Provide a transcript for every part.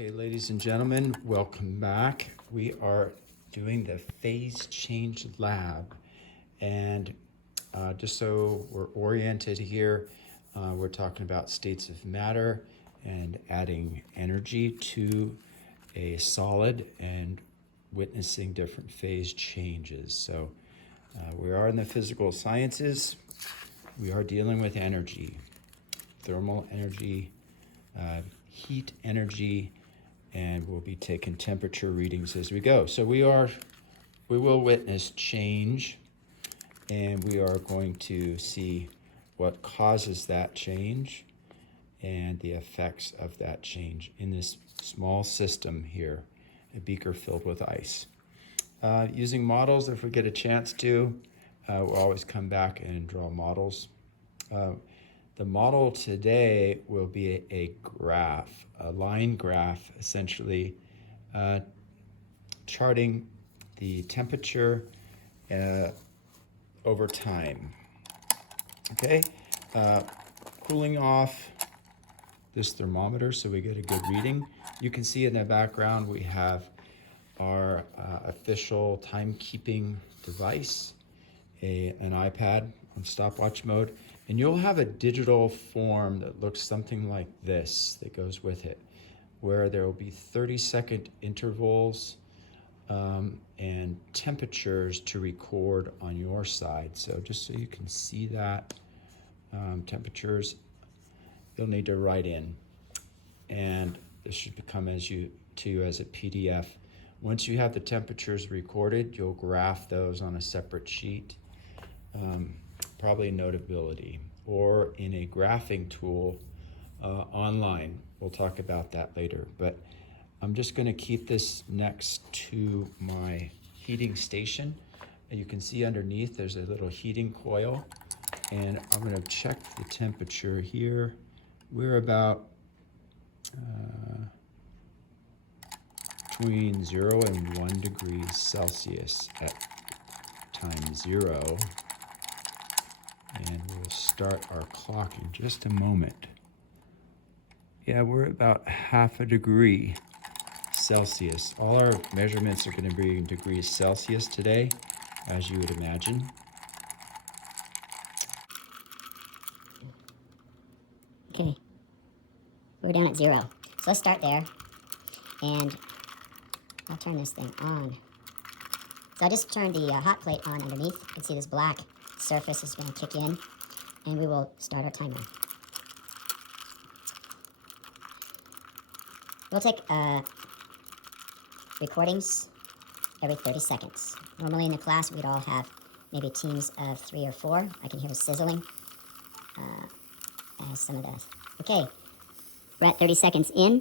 Okay, ladies and gentlemen, welcome back. We are doing the phase change lab. And just so we're oriented here, we're talking about states of matter and adding energy to a solid and witnessing different phase changes. So we are in the physical sciences. We are dealing with energy, thermal energy, heat energy, and we'll be taking temperature readings as we go. So we will witness change, and we are going to see what causes that change and the effects of that change in this small system here, a beaker filled with ice. Using models, if we get a chance to, we'll always come back and draw models. The model today will be a graph, a line graph, essentially charting the temperature over time. Okay, cooling off this thermometer so we get a good reading. You can see in the background we have our official timekeeping device, an iPad on stopwatch mode. And you'll have a digital form that looks something like this that goes with it, where there will be 30-second intervals and temperatures to record on your side. So just so you can see that, temperatures, you'll need to write in. And this should come to you as a PDF. Once you have the temperatures recorded, you'll graph those on a separate sheet. Probably Notability or in a graphing tool online. We'll talk about that later, but I'm just going to keep this next to my heating station. You can see underneath there's a little heating coil, and I'm going to check the temperature here. We're about between 0 and 1 degrees Celsius at time 0. And we'll start our clock in just a moment. Yeah, we're about half a degree Celsius. All our measurements are going to be in degrees Celsius today, as you would imagine. Okay, we're down at 0. So let's start there, and I'll turn this thing on. So I just turned the hot plate on underneath. You can see this black surface is going to kick in, and we will start our timer. We'll take recordings every 30 seconds. Normally in the class, we'd all have maybe teams of 3 or 4. I can hear the sizzling as some of those. Okay, we're at 30 seconds in.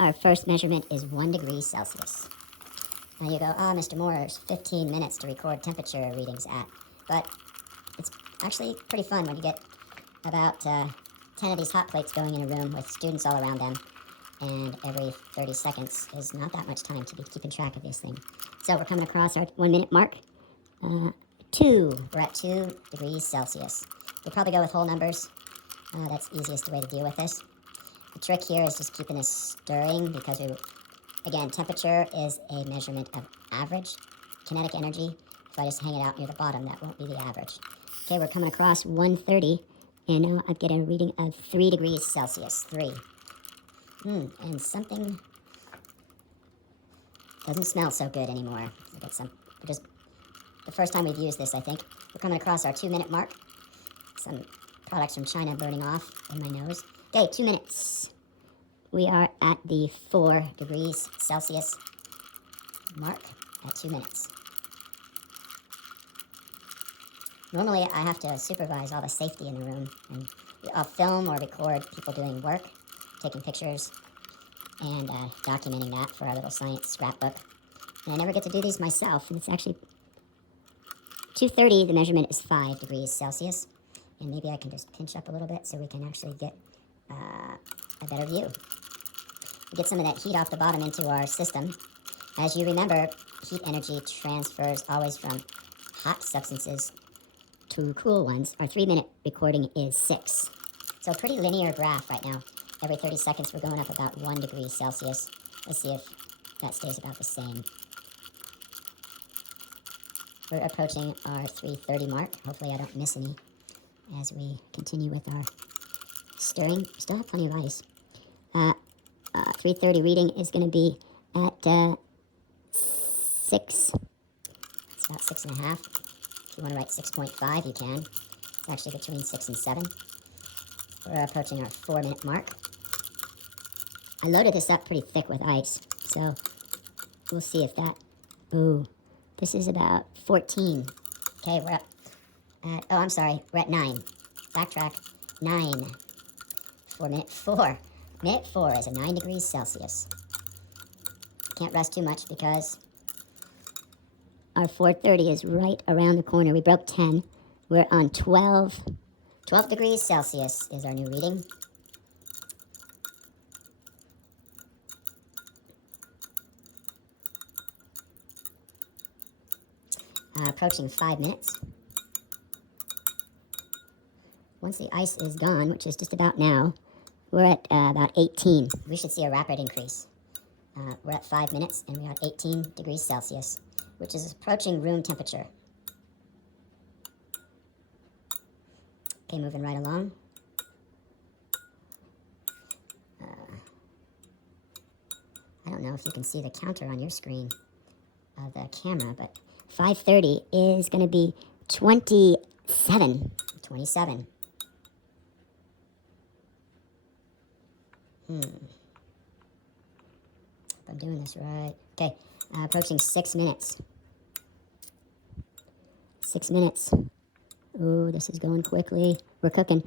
Our first measurement is 1 degree Celsius. Now you go, Mr. Moore, there's 15 minutes to record temperature readings at. But it's actually pretty fun when you get about 10 of these hot plates going in a room with students all around them, and every 30 seconds is not that much time to be keeping track of these things. So we're coming across our 1 minute mark. 2, we're at 2 degrees Celsius. We'll probably go with whole numbers. That's the easiest way to deal with this. The trick here is just keeping this stirring, because again, temperature is a measurement of average kinetic energy. If I just hang it out near the bottom, that won't be the average. Okay, we're coming across 1:30, and now I'm getting a reading of 3 degrees Celsius. 3. And something doesn't smell so good anymore. Just the first time we've used this, I think. We're coming across our 2 minute mark. Some products from China burning off in my nose. Okay, 2 minutes. We are at the 4 degrees Celsius mark at 2 minutes. Normally, I have to supervise all the safety in the room, and I'll film or record people doing work, taking pictures, and documenting that for our little science scrapbook. And I never get to do these myself, and it's actually 2:30. The measurement is 5 degrees Celsius, and maybe I can just pinch up a little bit so we can actually get a better view. We get some of that heat off the bottom into our system. As you remember, heat energy transfers always from hot substances to cool ones. Our 3 minute recording is 6. So a pretty linear graph right now. Every 30 seconds, we're going up about 1 degree Celsius. Let's see if that stays about the same. We're approaching our 3:30 mark. Hopefully I don't miss any as we continue with our stirring. Still have plenty of ice. 3:30 reading is going to be at 6. It's about 6.5. If you want to write 6.5, you can. It's actually between 6 and 7. We're approaching our 4-minute mark. I loaded this up pretty thick with ice, so we'll see if that... Ooh, this is about 14. Okay, we're up at... Oh, I'm sorry. We're at 9. Backtrack. 9. 4-minute 4. Minute 4 is at 9 degrees Celsius. Can't rest too much because our 4:30 is right around the corner. We broke 10. We're on 12. 12 degrees Celsius is our new reading. Approaching 5 minutes. Once the ice is gone, which is just about now, we're at about 18. We should see a rapid increase. We're at 5 minutes, and we're at 18 degrees Celsius, which is approaching room temperature. Okay, moving right along. I don't know if you can see the counter on your screen of the camera, but 5:30 is going to be 27. 27. If I'm doing this right. Okay, approaching 6 minutes. 6 minutes. Ooh, this is going quickly. We're cooking.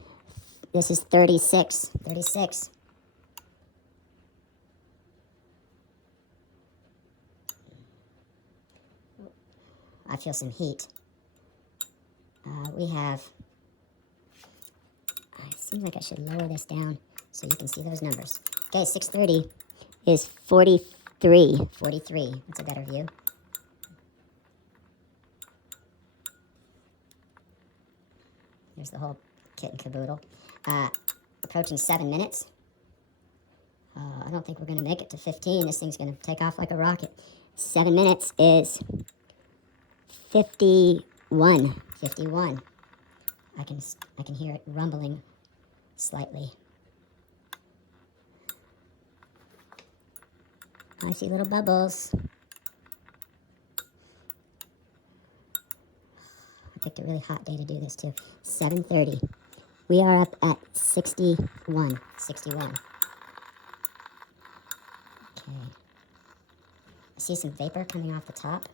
This is 36. 36. I feel some heat. We have... It seems like I should lower this down so you can see those numbers. Okay, 6:30 is 43. 43. That's a better view. There's the whole kit and caboodle. Approaching 7 minutes. I don't think we're going to make it to 15. This thing's going to take off like a rocket. 7 minutes is 51. 51. I can hear it rumbling slightly. I see little bubbles. I picked a really hot day to do this too. 7:30. We are up at 61. 61. Okay. I see some vapor coming off the top.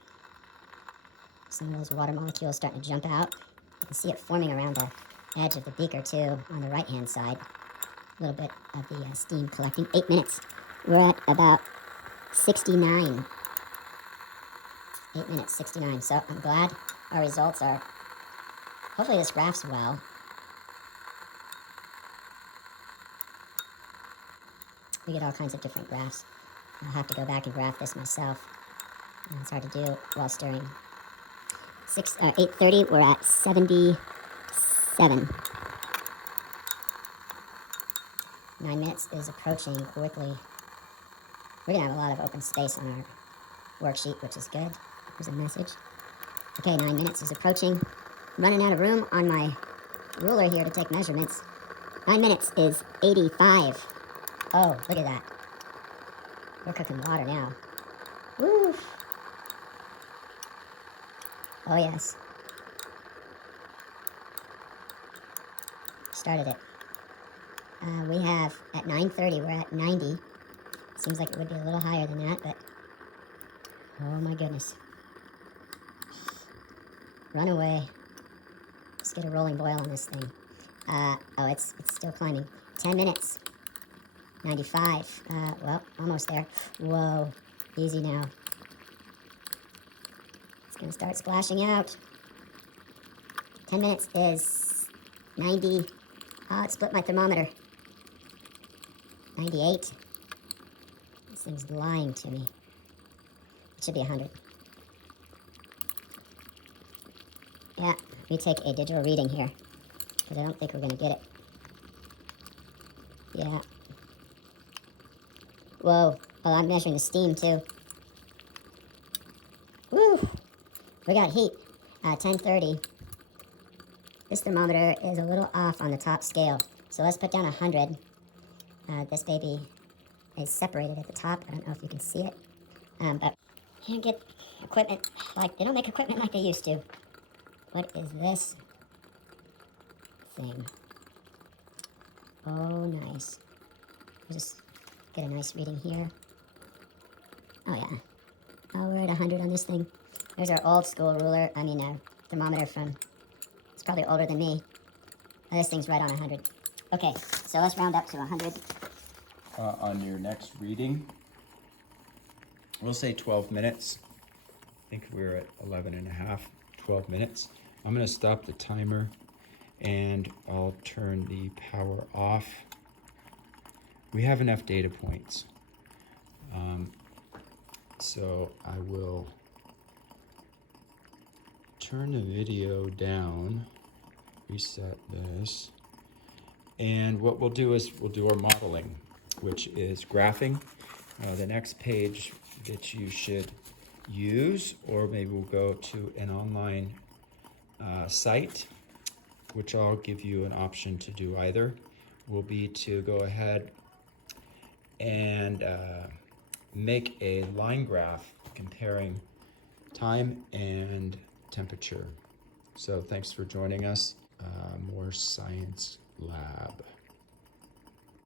Some of those water molecules starting to jump out. You can see it forming around the edge of the beaker too on the right-hand side. A little bit of the steam collecting. 8 minutes. We're at about 69. 8 minutes, 69. So I'm glad our results are... Hopefully this graphs well. We get all kinds of different graphs. I'll have to go back and graph this myself. And it's hard to do while stirring. 8:30, we're at 77. 9 minutes is approaching quickly. We're going to have a lot of open space on our worksheet, which is good. There's a message. Okay, 9 minutes is approaching. I'm running out of room on my ruler here to take measurements. 9 minutes is 85. Oh, look at that. We're cooking water now. Woo! Oh, yes. Started it. We have, at 9:30, we're at 90. Seems like it would be a little higher than that, but... Oh, my goodness. Run away. Let's get a rolling boil on this thing. Oh, it's still climbing. 10 minutes. 95. Well, almost there. Whoa. Easy now. It's going to start splashing out. 10 minutes is 90. Oh, it split my thermometer. 98. This thing's lying to me. It should be 100. Yeah, we take a digital reading here, because I don't think we're going to get it. Yeah, Whoa. Oh, I'm measuring the steam too. Woo! We got heat. 10:30. This thermometer is a little off on the top scale. So let's put down 100. This baby is separated at the top. I don't know if you can see it. But you can't get equipment like, they don't make equipment like they used to. What is this thing? Oh, nice. We'll just get a nice reading here. Oh, yeah. Oh, we're at 100 on this thing. There's our old school ruler. Thermometer from, it's probably older than me. Oh, this thing's right on 100. Okay, so let's round up to 100. On your next reading, we'll say 12 minutes. I think we're at 11 and a half, 12 minutes. I'm gonna stop the timer and I'll turn the power off. We have enough data points. So I will turn the video down, reset this, and what we'll do is we'll do our modeling, which is graphing. The next page that you should use, or maybe we'll go to an online site, which I'll give you an option to do either, will be to go ahead and make a line graph comparing time and temperature. So thanks for joining us. More Science Lab.